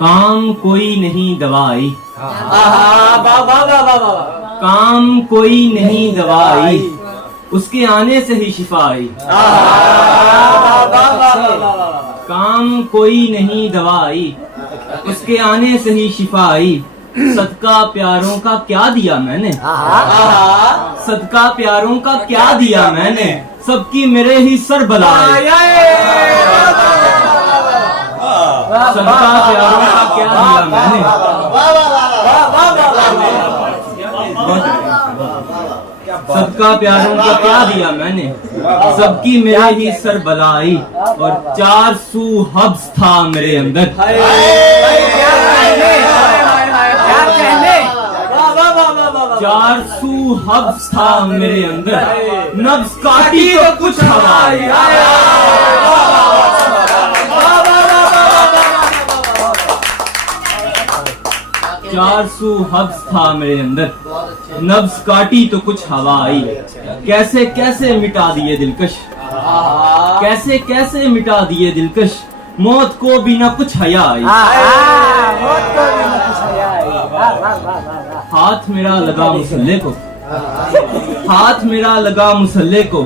काम कोई नहीं दवाई, काम कोई नहीं दवाई, उसके आने से ही शिफाई। काम कोई नहीं दवाई, उसके आने से ही शिफाई। सदका प्यारों का क्या दिया मैंने, सदका प्यारों का क्या दिया मैंने, सबकी मेरे ही सर बलाए। सदका प्यारों का क्या दिया मैंने, सबका प्यारों का क्या दिया मैंने, सबकी मेरे ही सर बलाई। और 400 हब्स था मेरे अंदर, 400 हब्स था मेरे अंदर, नब्ज काटी तो कुछ हवाई। 400 हब्स था मेरे अंदर, नब्ज काटी तो कुछ हवा आई। कैसे कैसे मिटा दिए दिलकश, कैसे कैसे मिटा दिए दिलकश, मौत को भी ना कुछ हया आई। हाथ मेरा लगा मुसल्ले को, हाथ मेरा लगा मुसल्ले को,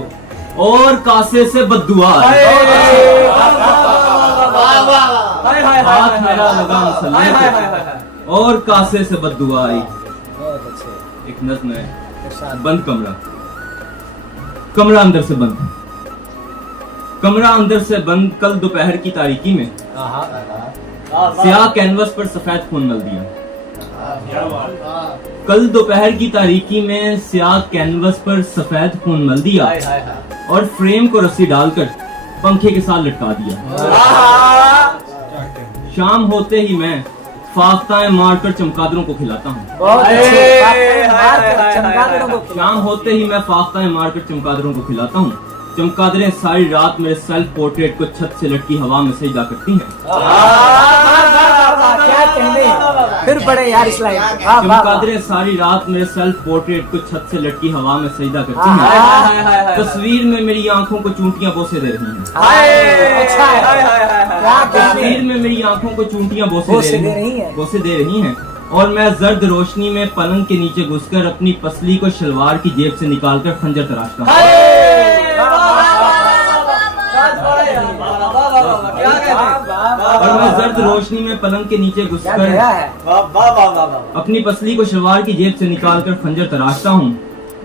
और कासे से बद्दुआ आई। हाथ मेरा लगा मुसल्ले को, और कासे से बद्दुआ आई। एक नज़्म है, बंद कमरा, कमरा अंदर से बंद, कमरा अंदर से बंद। कल दोपहर की तारीकी में स्याह कैनवस पर सफेद खून मल दिया। कल दोपहर की तारीकी में स्याह कैनवस पर सफेद खून मल दिया और फ्रेम को रस्सी डालकर पंखे के साथ लटका दिया। शाम होते ही मैं फाख्ताएं मारकर चमगादड़ों को खिलाता हूँ। शाम होते ही मैं फाख्ताएं मारकर चमगादड़ों को खिलाता हूँ। चमगादड़ें सारी रात मेरे सेल्फ पोर्ट्रेट को छत से लटकी हवा में सजदा करती हैं। क्या कहने, फिर पढ़े यार इस लाइन। चमगादड़ें सारी रात मेरे सेल्फ पोर्ट्रेट को छत से लटकी हवा में सजदा करती हैं। तस्वीर में मेरी आंखों को चूंटियां बोसे दे रही हैं। तस्वीर में मेरी आंखों को चूंटियां बोसे दे रही हैं। और मैं जर्द रोशनी में पलंग के नीचे घुसकर अपनी पसली को शलवार की जेब से निकालकर खंजर तराशता हूँ। और मैं जर्द रोशनी में पलंग के नीचे घुसकर अपनी पसली को शलवार की जेब से निकालकर खंजर तराशता हूँ।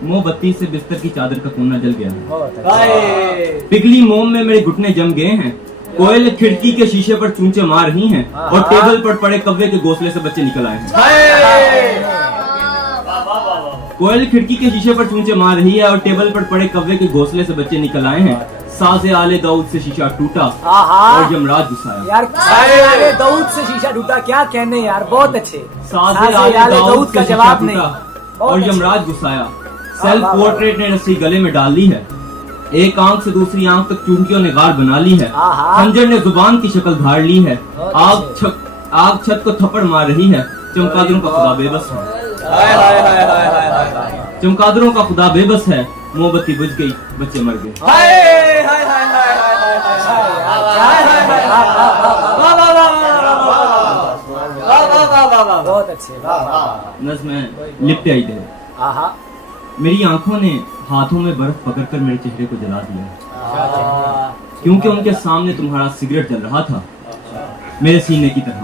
मोमबत्ती से बिस्तर की चादर का कोना जल गया। पिघली मोम में मेरे घुटने जम गए हैं। कोयल खिड़की के शीशे पर चूंचे मार रही हैं और टेबल पर पड़े कव्वे के घोंसले से बच्चे निकल आए हैं। कोयल खिड़की के शीशे पर चूंचे मार रही है और टेबल पर पड़े कव्वे के घोंसले से बच्चे निकल आए हैं। साज़े आले दाऊद से शीशा टूटा और यमराज घुसाया। यार साज़े आले दाऊद से शीशा टूटा, क्या कहने यार, बहुत अच्छे। साज़े आले दाऊद का जवाब नहीं और यमराज घुसाया। सेल्फ पोर्ट्रेट ने रस्सी गले में डाल ली है। एक आंख से दूसरी आंख तक चूंटियों ने गार बना ली है। खंजर ने जुबान की शक्ल धार ली है। आग छत को थप्पड़ मार रही है। चमगादड़ों का खुदा बेबस है। चमगादड़ों का खुदा बेबस है। मोमबत्ती बुझ गई, बच्चे मर गए। बहुत अच्छे। नज़्म है, लिपटे आई दे। मेरी आंखों ने हाथों में बर्फ पकड़कर मेरे चेहरे को जला दिया, क्योंकि उनके सामने तुम्हारा सिगरेट जल रहा था मेरे सीने की तरह।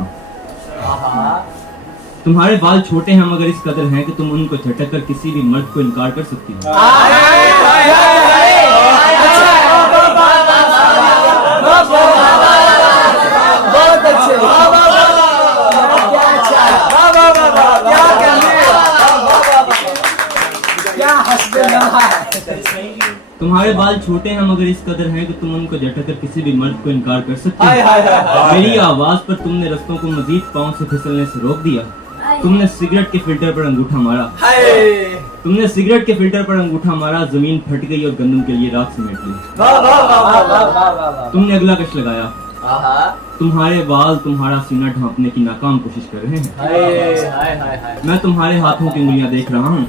तुम्हारे बाल छोटे हैं मगर इस कदर हैं कि तुम उनको झटक कर किसी भी मर्द को इनकार कर सकती हो। बहुत अच्छे। तुम्हारे बाल छोटे हैं मगर इस कदर हैं कि तुम उनको झटक कर किसी भी मर्द को इनकार कर सकते हो। मेरी आवाज पर तुमने रस्तों को मजीद पांव से फिसलने से रोक दिया। तुमने सिगरेट के फिल्टर पर अंगूठा मारा। तुमने सिगरेट के फिल्टर पर अंगूठा मारा। जमीन फट गई और गंदम के लिए राख समेट ली। तुमने अगला कश लगाया। तुम्हारे बाल तुम्हारा सीना ढांपने की नाकाम कोशिश कर रहे हैं। मैं तुम्हारे हाथों की उंगलियां देख रहा हूँ,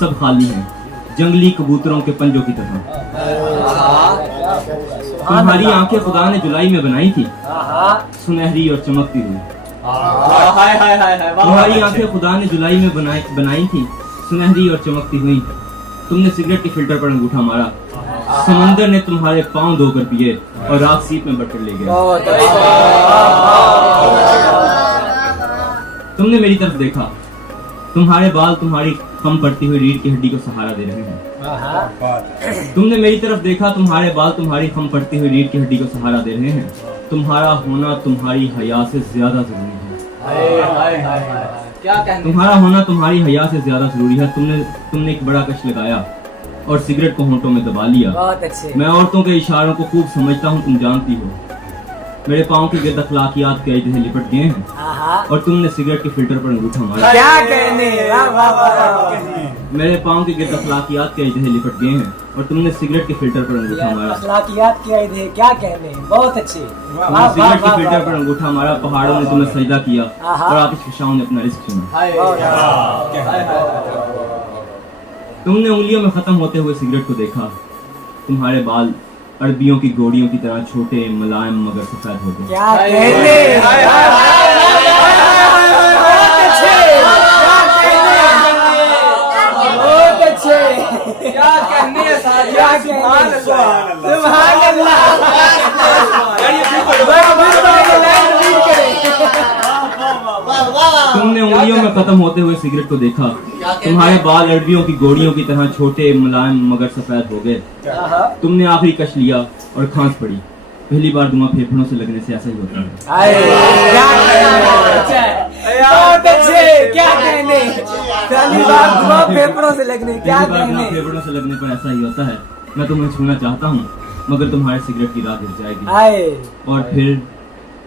सब खाली हैं, जंगली कबूतरों के पंजों की तरह। तुम्हारी आंखें खुदा ने जुलाई में बनाई थी, सुनहरी और चमकती हुई। हाय हाय हाय हाय तुम्हारी आंखें खुदा ने जुलाई में बनाई थी, सुनहरी और चमकती हुई। तुमने सिगरेट के फिल्टर पर अंगूठा मारा, समंदर ने तुम्हारे पांव धोकर पिए और रात सीप में बटकर ले गया। बहुत अच्छा। तुमने मेरी तरफ देखा, तुम्हारे बाल तुम्हारी कम पड़ती हुई रीढ़ की हड्डी को सहारा दे रहे हैं। तुमने मेरी तरफ देखा, तुम्हारे बाल तुम्हारी कम पड़ती हुई रीढ़ की हड्डी को सहारा दे रहे हैं। तुम्हारा होना तुम्हारी हया से ज्यादा जरूरी है। क्या कहने, तुम्हारा होना तुम्हारी हया से ज्यादा जरूरी है। तुमने एक बड़ा कश लगाया और सिगरेट को होंठों में दबा लिया। बहुत अच्छे। मैं औरतों के इशारों को खूब समझता हूँ, तुम जानती हो। मेरे पाँव के गिर्द अखलाकियात के अजदहे लिपट गए हैं आहा। और तुमने सिगरेट के फिल्टर पर अंगूठा मारा। क्या कहने, वाह वाह वाह। मेरे पाँव के गिर्द अखलाकियात के अजदहे लिपट गए हैं और तुमने सिगरेट के फिल्टर पर अंगूठा मारा। अखलाकियात की आइडिया, क्या कहने, बहुत अच्छे। तुमने सिगरेट के फिल्टर पर अंगूठा मारा, पहाड़ों ने तुम्हें सजदा किया आहा। और आतिश फिशाओं ने अपना रिस्क चुना। हाय तुमने उंगलियों में खत्म होते हुए सिगरेट को देखा। तुम्हारे बाल अरबियों की गोड़ियों की तरह छोटे, मुलायम मगर सफेद हो गए। क्या कहने, बहुत अच्छे, बहुत अच्छे। क्या कहने है साहब, क्या कहने, सुभान अल्लाह। तुमने उंगलियों में खत्म होते हुए सिगरेट को देखा। तुम्हारे बाल अरबियों की गोड़ियों की तरह छोटे, मुलायम मगर सफेद हो गए। तुमने आखिरी कश लिया और खांस पड़ी। पहली बार धुआं फेफड़ों से लगने से ऐसा ही होता है। क्या कहने, बहुत अच्छे। क्या कहने, पहली बार धुआं फेफड़ों से लगने, क्या पहली बार धुआं कहने। फेफड़ों से लगने पर ऐसा ही होता है। मैं तुम्हें छूना चाहता हूँ मगर तुम्हारे सिगरेट की राह गिर जाएगी। आए,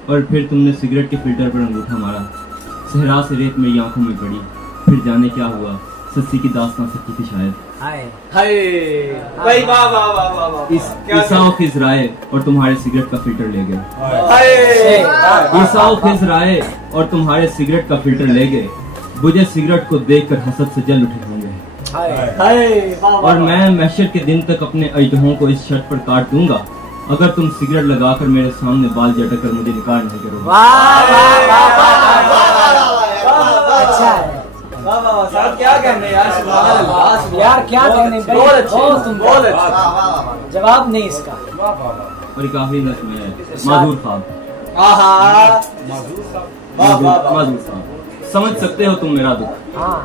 और फिर तुमने सिगरेट के फिल्टर पर अंगूठा मारा। सहरा से रेत मेरी आंखों में पड़ी। फिर जाने क्या हुआ, सस्सी की दास्तां सच्ची थी शायद। आए। हाय भाई, वाह वाह वाह वाह वाह। ईसाओ खिजराए और तुम्हारे सिगरेट का फिल्टर ले गए। हाय ईसाओ खिजराए और तुम्हारे सिगरेट का फिल्टर ले गए। मुझे सिगरेट को देखकर हसद से जल उठे होंगे हाय वाह और मैं महशर के दिन तक अपने अजदहों को इस शर्त पर काट दूंगा, अगर तुम सिगरेट लगाकर मेरे सामने बाल झटक कर मुझे निकाल नहीं करोगे। वाह वाह वाह वाह, अच्छा है वाह वाह साहब, क्या कहने यार, सुभान अल्लाह यार, क्या कहने, बहुत अच्छे, बहुत सुंदर। बहुत अच्छे। जवाब नहीं इसका। और एक आखिरी नस्म है माधुर ख्वाब। आहा वाह वाह वाह, माधुर ख्वाब। समझ सकते हो तुम मेरा दुख। हाँ,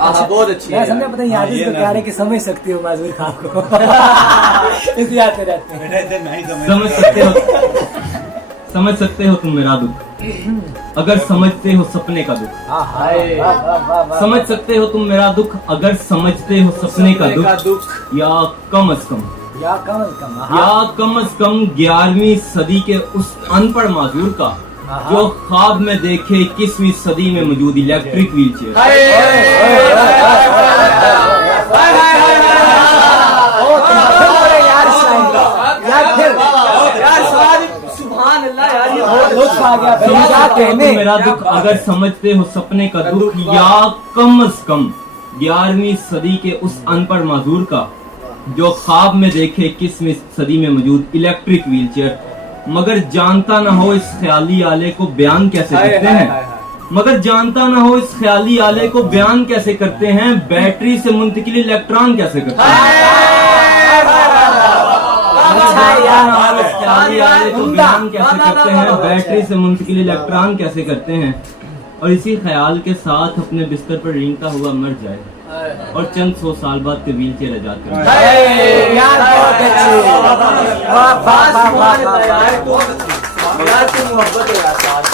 आहा बहुत अच्छी मैं है। समझा, पता नहीं आदिश को कह रहे कि समझ सकती हो माजूर खान को। इसी आते रहते हैं। समझ सकते हो तुम मेरा दुख, अगर समझते हो सपने का दुख। हाय, वाह वाह वाह वाह। समझ सकते हो तुम मेरा दुख, अगर समझते हो सपने का दुख। या कम अज कम, या कम से कम, हाँ। या कम अज कम 11वीं सदी के उस अनपढ़ माजूर का जो ख्वाब में देखे 21वीं सदी में मौजूद इलेक्ट्रिक व्हील चेयर। लुत्फ आ गया भाई, क्या कहने। मेरा दुख, अगर समझते हो सपने का दुख, या कम अज कम 11वीं सदी के उस अनपढ़ माजूर का जो ख्वाब में देखे 21वीं सदी में मौजूद इलेक्ट्रिक व्हील चेयर, मगर जानता ना हो इस ख्याली आले को बयान कैसे करते हैं। मगर जानता ना हो इस ख्याली आले को बयान कैसे करते हैं, बैटरी से मुंतकिल इलेक्ट्रॉन कैसे करते हैं। ख्याली आले को बयान कैसे करते हैं, बैटरी से मुंतकिल इलेक्ट्रॉन कैसे करते हैं, और इसी ख्याल के साथ अपने बिस्तर पर रेंगता हुआ मर जाए और चंद 100 साल बाद के व्हील चेयर आजाद कर दे। यार बहुत अच्छे, वाह वाह वाह वाह। यार तुम मोहब्बत हो यार साहब।